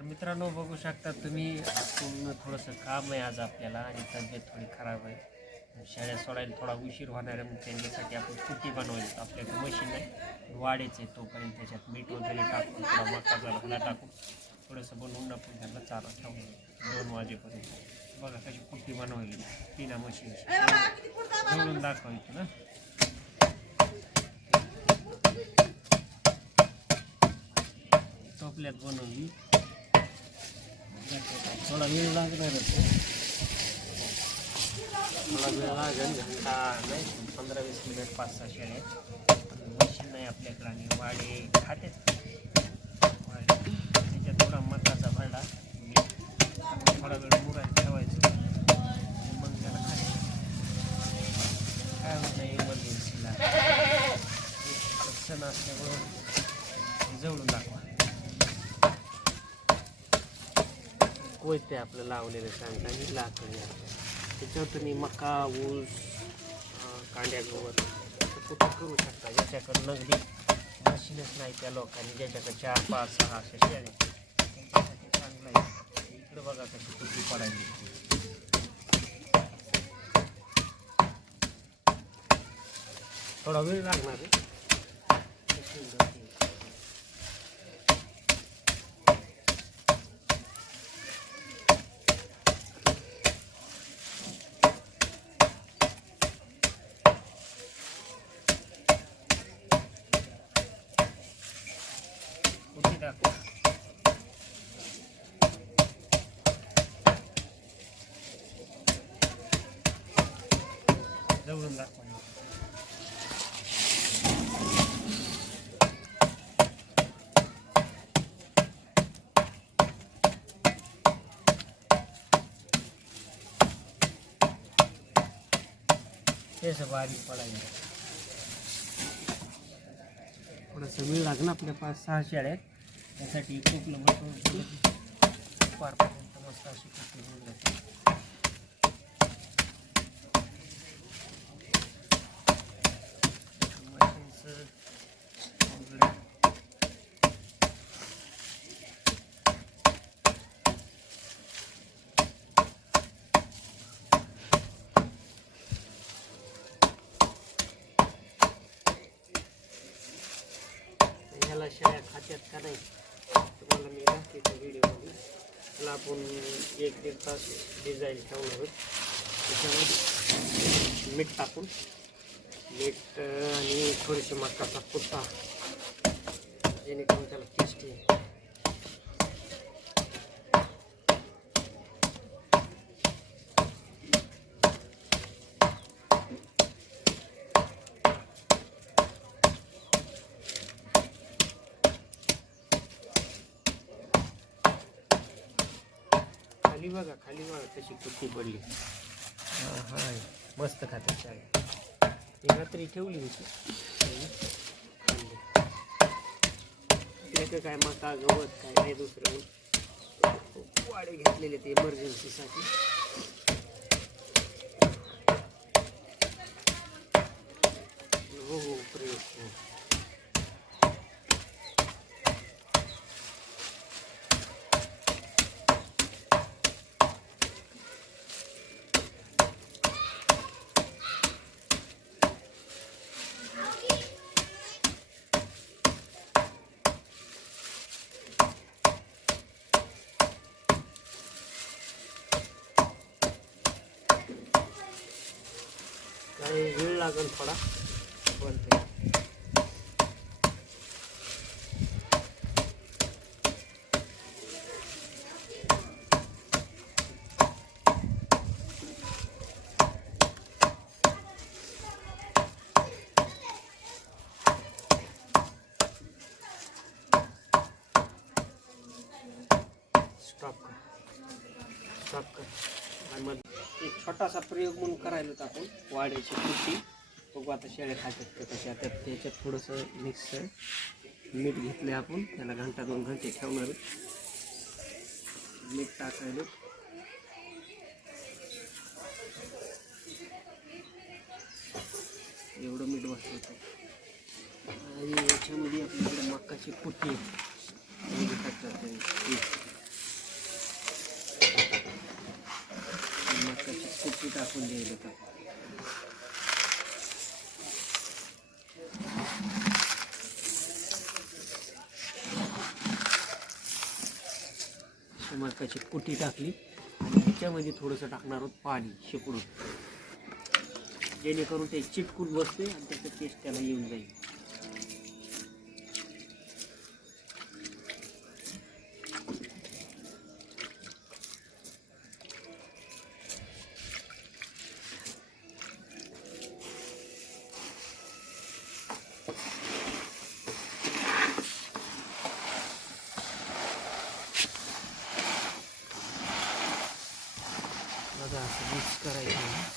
तर मित्रांनो बघू शकता तुम्ही आपण थोडंसं काम आहे आज आपल्याला आणि तब्येत थोडी खराब आहे. शाळेत सोडायला थोडा उशीर होणार आहे मग त्यांच्यासाठी आपण कुटी बनवायची. आपल्याकडे मशीन आहे. वाढायचं आहे तोपर्यंत त्याच्यात मीठ वगैरे टाकून थोडा मकाचा लग्ना टाकून थोडंसं बनवून आपण त्यांना चारा ठेवून दोन वाजेपर्यंत. बघा कशी कुट्टी बनवली पिना मशीन जोडून दाखवायची ना. टोपल्यात बनवली. थोडा वेळ लागणार थोडा वेळ लागेल घंटा नाही पंधरा वीस मिनिट पाच सहा शेळे मशीन नाही आपल्याकडे आणि वाडे खातेच वाडे त्याच्यात थोडा मकाचा भरडा थोडा वेळ मुरात ठेवायचं आणि मग त्याला खायचं काय होतं नाही इमर्जन्सीला सण असल्यामुळं जवळून कोयते आपलं लावलेलं सांगता आणि लाकडी त्याच्यावर तुम्ही मका ऊस कांड्या गवत असं कुठं करू शकता. ज्याच्याकडं नगदी मशीनच नाही त्या लोकांनी ज्याच्याकडे चार पाच सहा असे शेळे त्यांच्यासाठी चांगलं आहे. इकडं बघा कशी कुठली पडायची थोडा वेळ लागणार आहे एक मिनिट, एक मिनिट. कुठे दाखवा जवळून दाखवा तेच बारीक पडायला. थोडंसं वेळ लागणार आपल्या पाच सहा शेळ्या आहेत. त्यासाठी खूप लवकर दुपारपर्यंत मस्त अशी होऊन जाते मशीनचं वगैरे शेळ्या खात्यात का नाही? तुम्हाला मी दाखवतो व्हिडिओमध्ये. त्याला आपण एक दीड तास डिझाईन ठेवणार आहोत. त्याच्यामध्ये मीठ टाकून मीठ आणि थोडीशी मकाचा पुट्टा जेणेकरून त्याला टेस्टी खाली बघा खाली बघा कशी कुट्टी पडली. हा हाय. मस्त खाते चाय. ही रात्री ठेवली होती. काय मका गवत काय नाही दुसरं. वाडे घेतलेले ते इमर्जन्सीसाठी हो हो प्रयोग. हो काही थोडा. पण ते स्टॉप कर. स्टॉप कर. आणि मग एक छोटासा प्रयोग म्हणून करायला होता आपण वाड्याची कुट्टी. बघू आता शेळे खातात तशा त्यात त्याच्यात थोडंसं मिक्स मीठ घेतलं आपण. त्याला घंटा दोन घंटे ठेवणार मीठ टाकायला. एवढं मीठ वाटतं आणि याच्यामध्ये आपल्याकडे मक्काची पुटी मक्काची पुटी टाकून द्यायला मकाची कुटी टाकली. आणि ह्याच्यामध्ये थोडंसं टाकणार आहोत पाणी शेकडून जेणेकरून ते चिटकून बसते आणि त्याचं टेस्ट त्याला येऊन जाईल. बघा असं मिक्स करायचं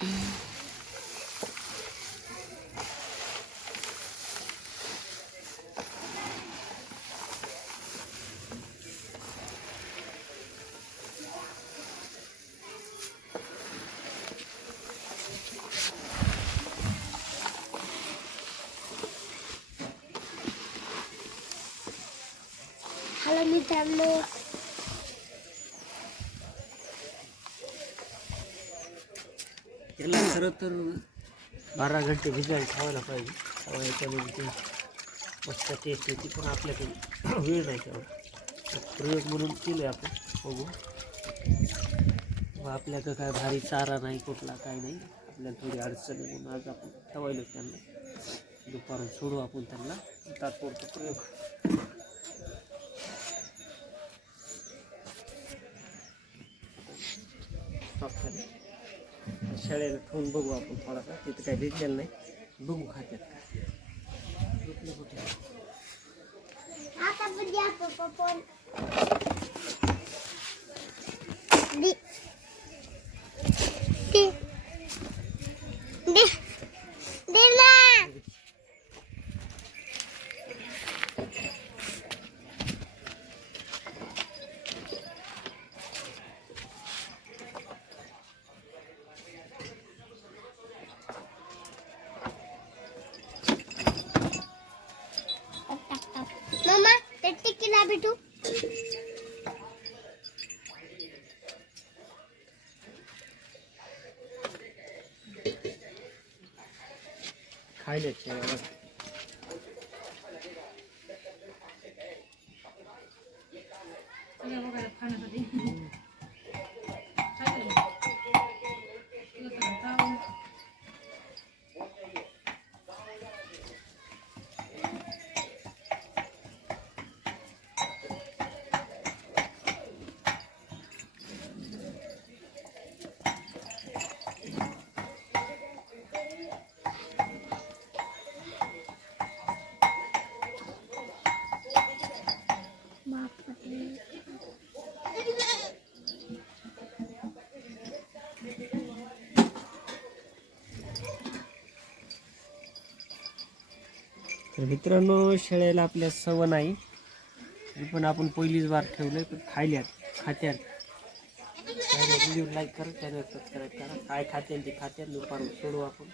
Mm-hmm. हॅलो मित्रांनो याला खरं तर बारा घंटे भिजायला ठेवायला पाहिजे. तेव्हा याच्यामध्ये ते मस्त टेस्ट येते पण आपल्याकडे वेळ नाही तेवढा. प्रयोग म्हणून केले आपण बघू. मग आपल्याकडं काय भारी चारा नाही कुठला काय नाही. आपल्याला थोडी अडचण आहे म्हणून आज आपण ठेवायलो त्यांना. दुपारून सोडू आपण त्यांना. तात्पुरता प्रयोग. स्टॉप करा शाळेला ठेवून बघू आपण थोडासा तिथं काय भिजलेलं नाही बघू खात्यात काय मम्मा ते टिकीला भेटू? खायला शाळेला तर मित्रांनो शेळ्याला आपल्या सवय नाही. तरी पण आपण पहिलीच बार ठेवलं तर खायल्यात खात्यात. व्हिडिओ लाईक करा चॅनल सबस्क्राईब करा. काय खात्यान ते खात्यात दुपार सोडू आपण.